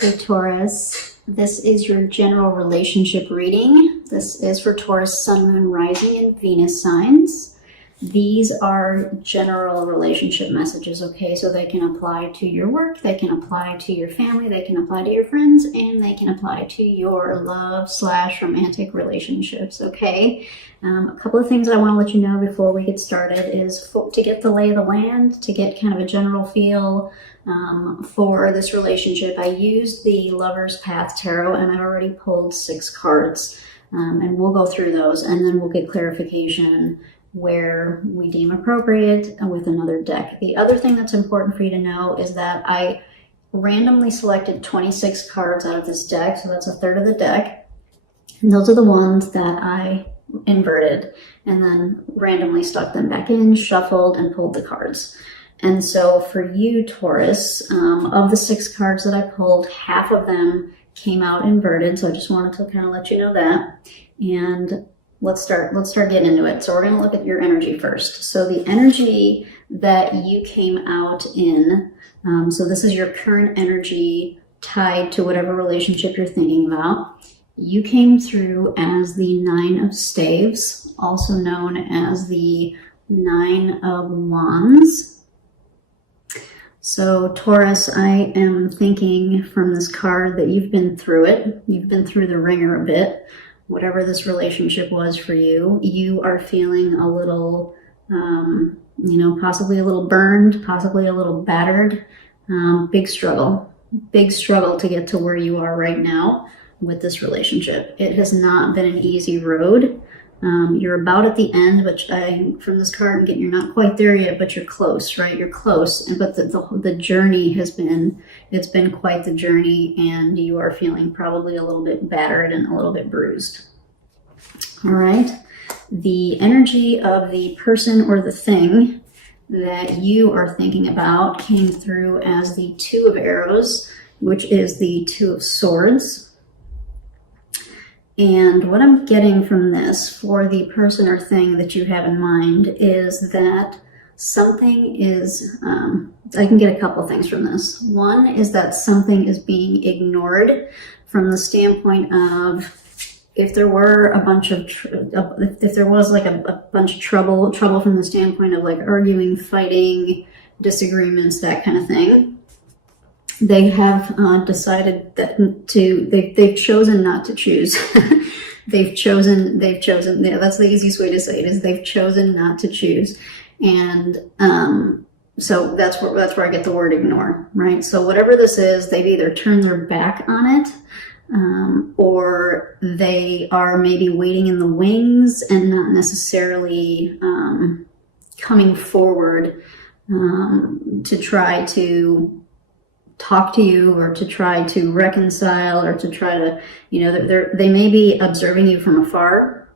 Hey Taurus, this is your general relationship reading. This is for Taurus, Sun, Moon, Rising, and Venus signs. These are general relationship messages, okay? So they can apply to your work, they can apply to your family, they can apply to your friends, and they can apply to your love/romantic relationships, okay? A couple of things I want to let you know before we get started is to get the lay of the land, to get kind of a general feel for this relationship. I used the Lover's Path Tarot, and I already pulled 6 cards, and we'll go through those, and then we'll get clarification where we deem appropriate with another deck. The other thing that's important for you to know is that I randomly selected 26 cards out of this deck, so that's a third of the deck, and those are the ones that I inverted and then randomly stuck them back in, shuffled, and pulled the cards. And so for you, Taurus, of the 6 cards that I pulled, half of them came out inverted, so I just wanted to kind of let you know that. And let's start getting into it. So we're going to look at your energy first. So the energy that you came out in, so this is your current energy tied to whatever relationship you're thinking about. You came through as the 9 of Staves, also known as the 9 of Wands. So Taurus, I am thinking from this card that you've been through it. You've been through the ringer a bit. Whatever this relationship was for you, you are feeling a little, possibly a little burned, possibly a little battered. Big struggle to get to where you are right now with this relationship. It has not been an easy road. You're about at the end, but from this card, again, you're not quite there yet, but you're close, right? You're close, but the journey it's been quite the journey, and you are feeling probably a little bit battered and a little bit bruised. All right. The energy of the person or the thing that you are thinking about came through as the 2 of Arrows, which is the 2 of Swords. And what I'm getting from this for the person or thing that you have in mind is that something is, I can get a couple things from this. One is that something is being ignored from the standpoint of if there were a bunch of, if there was like a bunch of trouble from the standpoint of like arguing, fighting, disagreements, that kind of thing. They have decided that they've chosen not to choose. they've chosen, yeah, that's the easiest way to say it, is they've chosen not to choose. And so that's where I get the word ignore, right? So whatever this is, they've either turned their back on it, or they are maybe waiting in the wings and not necessarily coming forward to try to talk to you, or to try to reconcile, or to try to, they may be observing you from afar,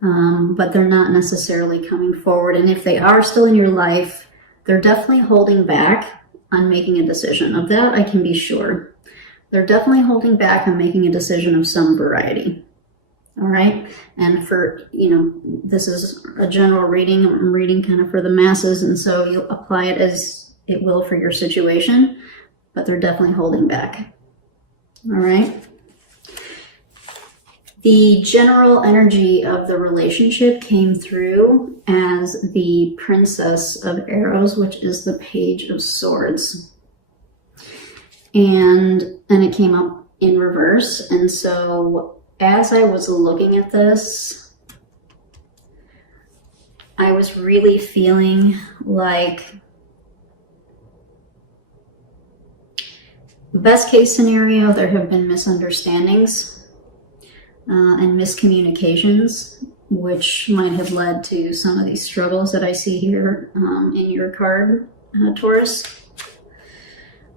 but they're not necessarily coming forward. And if they are still in your life, they're definitely holding back on making a decision. Of that, I can be sure. They're definitely holding back on making a decision of some variety. All right. And for, this is a general reading. I'm reading kind of for the masses. And so you'll apply it as it will for your situation. But they're definitely holding back. All right. The general energy of the relationship came through as the Princess of Arrows, which is the Page of Swords. And it came up in reverse. And so as I was looking at this, I was really feeling like best case scenario, there have been misunderstandings and miscommunications, which might have led to some of these struggles that I see here in your card, Taurus.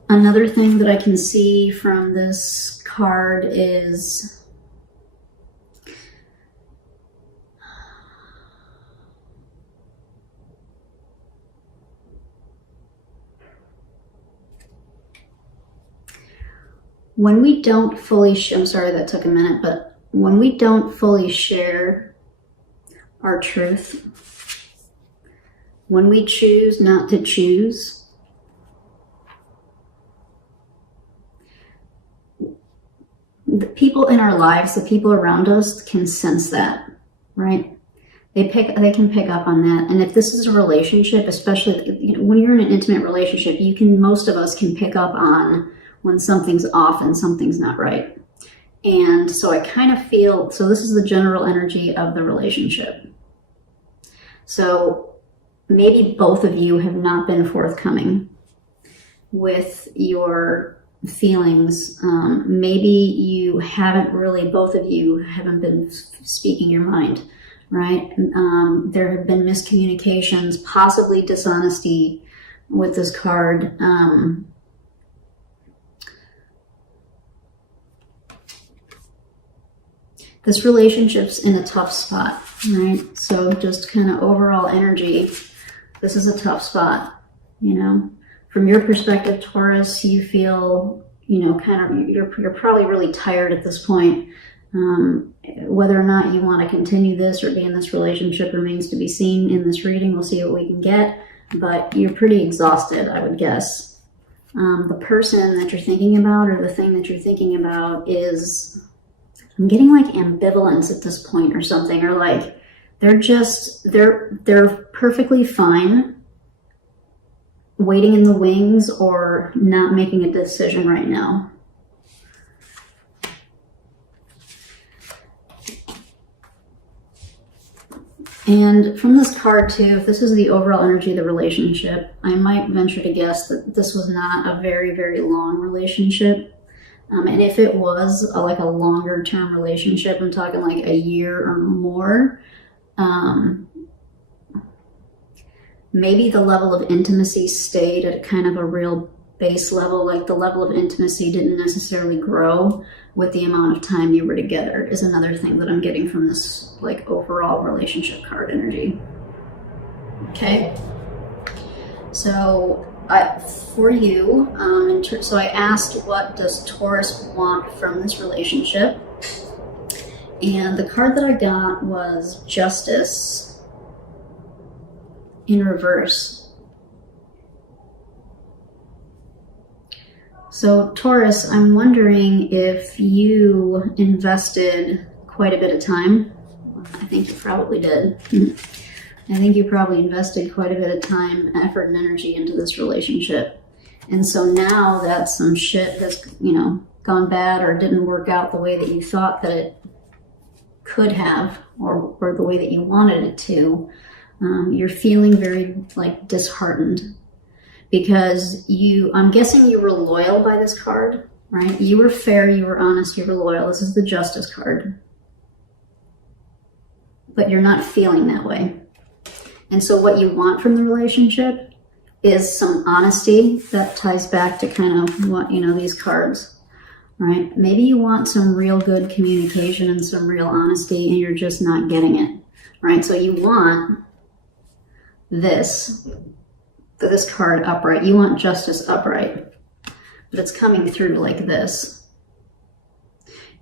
Another thing that I can see from this card is when we don't fully I'm sorry that took a minute, but when we don't fully share our truth, when we choose not to choose, the people in our lives, the people around us can sense that, right? They can pick up on that. And if this is a relationship, especially, you know, when you're in an intimate relationship, most of us can pick up on when something's off and something's not right. And so I kind of feel, so this is the general energy of the relationship. So maybe both of you have not been forthcoming with your feelings. Maybe you haven't really, both of you haven't been speaking your mind, right? There have been miscommunications, possibly dishonesty with this card. This relationship's in a tough spot, right? So just kind of overall energy, this is a tough spot, you know? From your perspective, Taurus, you feel, you know, kind of, you're probably really tired at this point. Whether or not you want to continue this or be in this relationship remains to be seen in this reading. We'll see what we can get, but you're pretty exhausted, I would guess. The person that you're thinking about or the thing that you're thinking about is, I'm getting like ambivalence at this point or something, or like they're perfectly fine waiting in the wings or not making a decision right now. And from this card too, if this is the overall energy of the relationship, I might venture to guess that this was not a very, very long relationship. And if it was like a longer term relationship, I'm talking like a year or more, maybe the level of intimacy stayed at kind of a real base level, like the level of intimacy didn't necessarily grow with the amount of time you were together, is another thing that I'm getting from this like overall relationship card energy. Okay. So for you, so I asked, what does Taurus want from this relationship? And the card that I got was Justice in reverse. So Taurus, I'm wondering if you invested quite a bit of time. I think you probably did. I think you probably invested quite a bit of time, effort, and energy into this relationship. And so now that some shit has, you know, gone bad or didn't work out the way that you thought that it could have, or the way that you wanted it to, you're feeling very like disheartened because I'm guessing you were loyal by this card, right? You were fair, you were honest, you were loyal. This is the Justice card. But you're not feeling that way. And so what you want from the relationship is some honesty. That ties back to kind of what, you know, these cards, right? Maybe you want some real good communication and some real honesty and you're just not getting it, right? So you want this card upright. You want Justice upright, but it's coming through like this.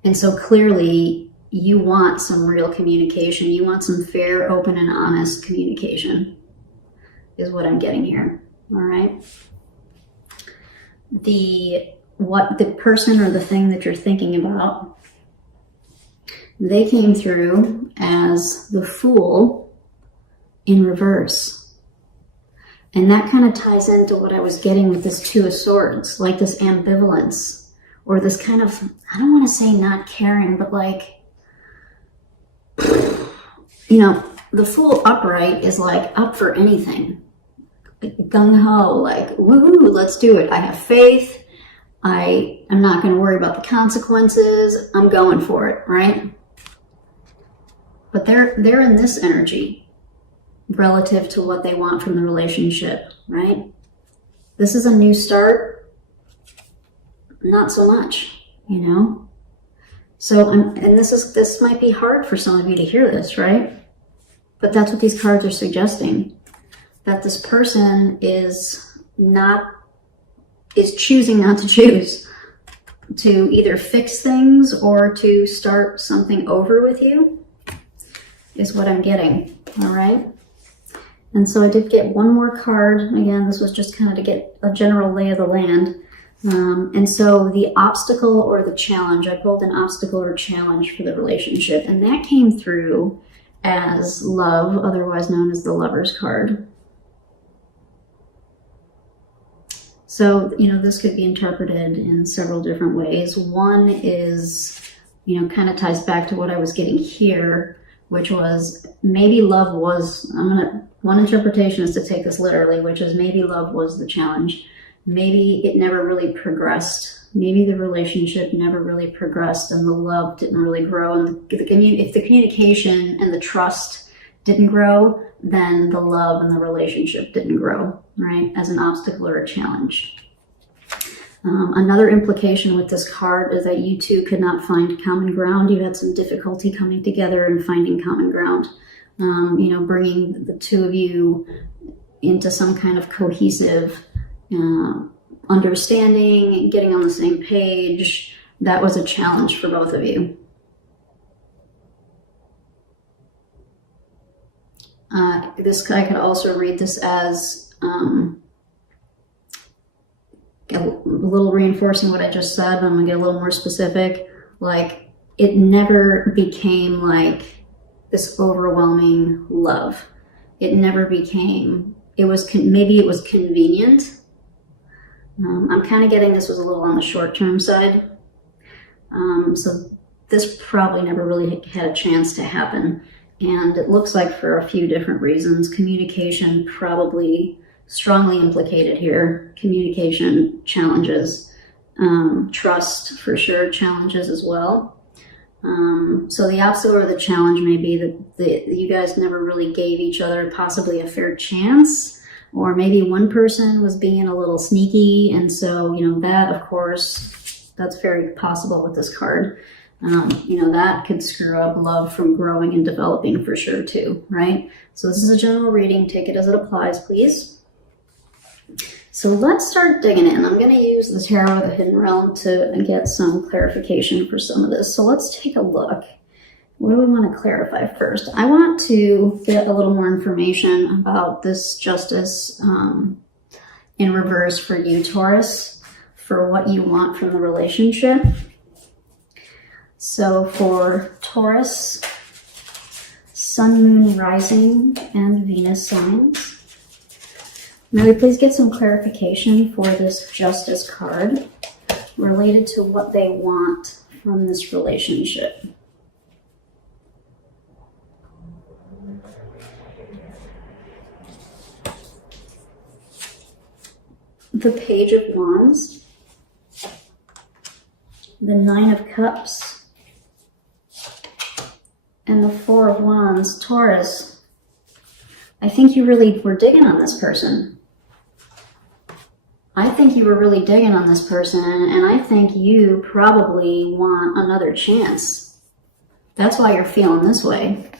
And so clearly you want some real communication. You want some fair, open, and honest communication is what I'm getting here, all right? What the person or the thing that you're thinking about, they came through as the Fool in reverse. And that kind of ties into what I was getting with this Two of Swords, like this ambivalence, or this kind of, I don't want to say not caring, but like, you know, the Fool upright is like up for anything. Gung-ho, like, woohoo, let's do it. I have faith. I'm not going to worry about the consequences. I'm going for it, right? But they're in this energy relative to what they want from the relationship, right? This is a new start. Not so much, you know? So, and this might be hard for some of you to hear this, right? But that's what these cards are suggesting. That this person is choosing not to choose to either fix things or to start something over with you is what I'm getting, all right? And so I did get one more card. Again, this was just kind of to get a general lay of the land. And so the obstacle or the challenge, I pulled an obstacle or challenge for the relationship, and that came through as love, otherwise known as the Lover's card. So, this could be interpreted in several different ways. One is, kind of ties back to what I was getting here, which was maybe love was, one interpretation is to take this literally, which is maybe love was the challenge. Maybe it never really progressed. Maybe the relationship never really progressed and the love didn't really grow. And if the communication and the trust didn't grow, then the love and the relationship didn't grow, right? As an obstacle or a challenge. Another implication with this card is that you two could not find common ground. You had some difficulty coming together and finding common ground. Bringing the two of you into some kind of cohesive understanding, getting on the same page. That was a challenge for both of you. This guy could also read this as a little reinforcing what I just said, but I'm gonna get a little more specific. Like, it never became like this overwhelming love. It never became, maybe it was convenient. I'm kind of getting this was a little on the short-term side. So this probably never really had a chance to happen. And it looks like for a few different reasons. Communication probably strongly implicated here. Communication challenges. Trust for sure challenges as well. So the obstacle or the challenge may be that you guys never really gave each other possibly a fair chance. Or maybe one person was being a little sneaky, and so, that, of course, that's very possible with this card. That could screw up love from growing and developing for sure, too, right? So this is a general reading. Take it as it applies, please. So let's start digging in. I'm going to use the Tarot of the Hidden Realm to get some clarification for some of this. So let's take a look. What do we want to clarify first? I want to get a little more information about this Justice in reverse for you, Taurus, for what you want from the relationship. So for Taurus, Sun, Moon, Rising, and Venus signs, may we please get some clarification for this Justice card related to what they want from this relationship. The Page of Wands, the Nine of Cups, and the Four of Wands. Taurus, I think you really were digging on this person. I think you were really digging on this person, and I think you probably want another chance. That's why you're feeling this way.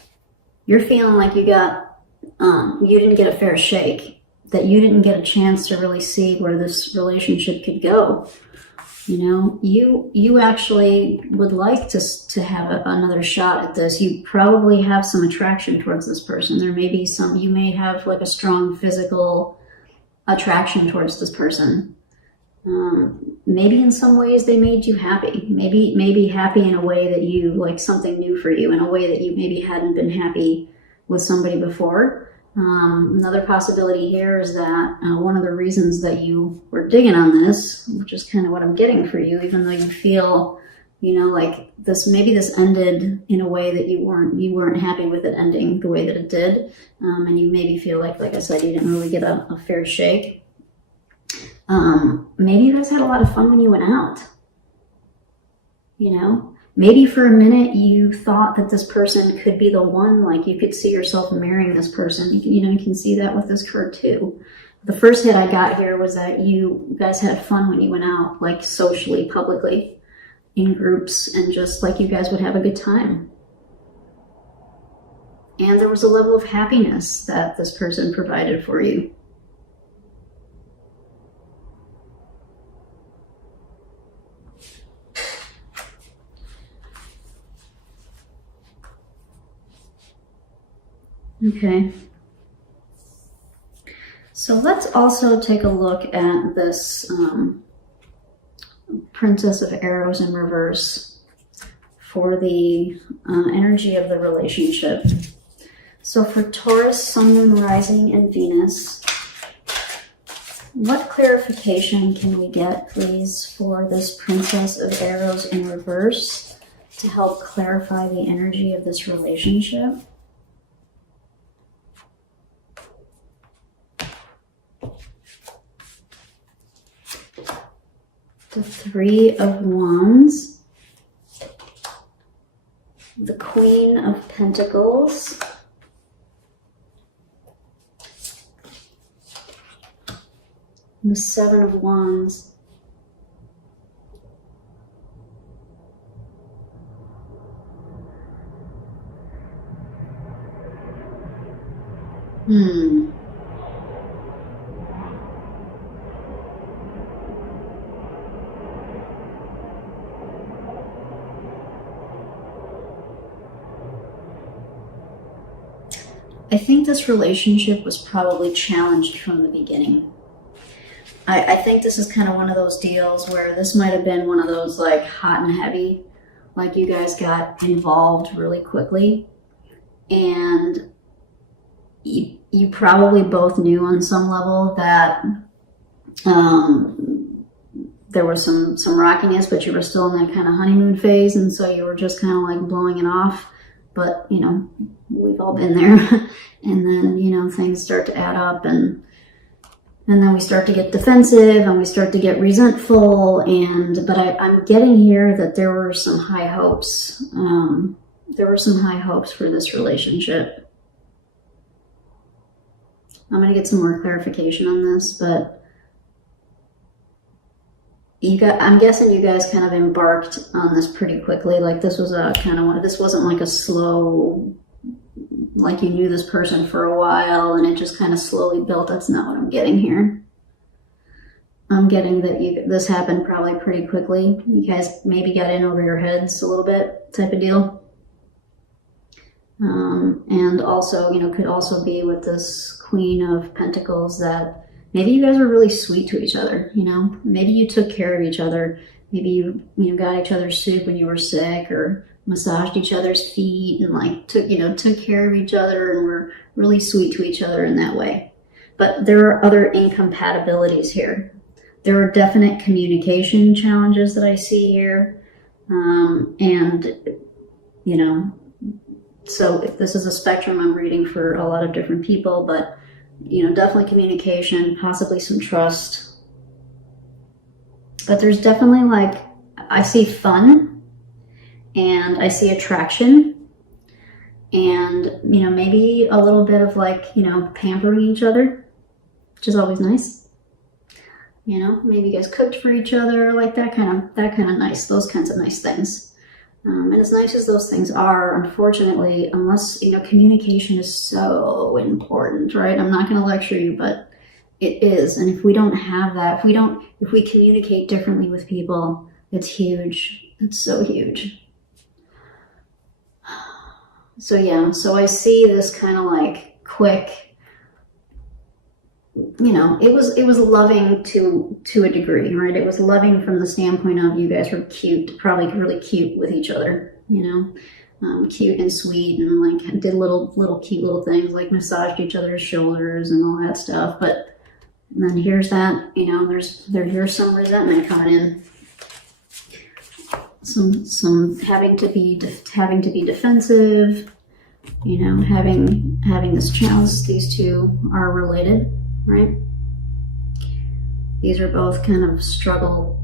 You're feeling like you didn't get a fair shake. That you didn't get a chance to really see where this relationship could go. You actually would like to have another shot at this. You probably have some attraction towards this person. There may be you may have like a strong physical attraction towards this person. Maybe in some ways they made you happy. Maybe happy in a way that you like something new for you, in a way that you maybe hadn't been happy with somebody before. Another possibility here is that one of the reasons that you were digging on this, which is kind of what I'm getting for you, even though you feel, like this, maybe this ended in a way that you weren't happy with it ending the way that it did, and you maybe feel like I said, you didn't really get a fair shake. Maybe you guys had a lot of fun when you went out. Maybe for a minute you thought that this person could be the one, like you could see yourself marrying this person. You can see that with this card too. The first hit I got here was that you guys had fun when you went out, like socially, publicly, in groups, and just like you guys would have a good time. And there was a level of happiness that this person provided for you. Okay, so let's also take a look at this Princess of Arrows in reverse for the energy of the relationship. So for Taurus, Sun, Moon, Rising, and Venus, what clarification can we get, please, for this Princess of Arrows in reverse to help clarify the energy of this relationship? The Three of Wands, the Queen of Pentacles, and the Seven of Wands. I think this relationship was probably challenged from the beginning. I think this is kind of one of those deals where this might have been one of those like hot and heavy, like you guys got involved really quickly, and you probably both knew on some level that there was some rockiness, but you were still in that kind of honeymoon phase, and so you were just kind of like blowing it off. But, you know, we've all been there. And then, you know, things start to add up, and then we start to get defensive and we start to get resentful. But I'm getting here that there were some high hopes. There were some high hopes for this relationship. I'm going to get some more clarification on this, but I'm guessing you guys kind of embarked on this pretty quickly. Like this was a kind of one. This wasn't like a slow, like you knew this person for a while and it just kind of slowly built. That's not what I'm getting here. I'm getting that this happened probably pretty quickly. You guys maybe got in over your heads a little bit, type of deal. And also, you know, could also be with this Queen of Pentacles that maybe you guys were really sweet to each other, you know? Maybe you took care of each other. Maybe you got each other's soup when you were sick, or massaged each other's feet and like took care of each other and were really sweet to each other in that way. But there are other incompatibilities here. There are definite communication challenges that I see here. And, you know, so if this is a spectrum I'm reading for a lot of different people, but you know, definitely communication, possibly some trust. But there's definitely like, I see fun and I see attraction and, you know, maybe a little bit of like, you know, pampering each other, which is always nice. You know, maybe you guys cooked for each other, like that kind of nice, those kinds of nice things. And as nice as those things are, unfortunately, unless, you know, communication is so important, right? I'm not going to lecture you, but it is. And if we don't have that, if we communicate differently with people, it's huge. It's so huge. So yeah, so I see this kind of like quick, you know, it was loving to a degree, right? It was loving from the standpoint of you guys were cute, probably really cute with each other, you know, cute and sweet, and like did little cute little things like massaged each other's shoulders and all that stuff. But then here's that, you know, here's some resentment coming in, some having to be defensive, you know, having this challenge. These two are related. Right? These are both kind of struggle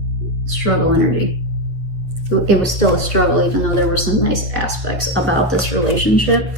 energy. It was still a struggle, even though there were some nice aspects about this relationship.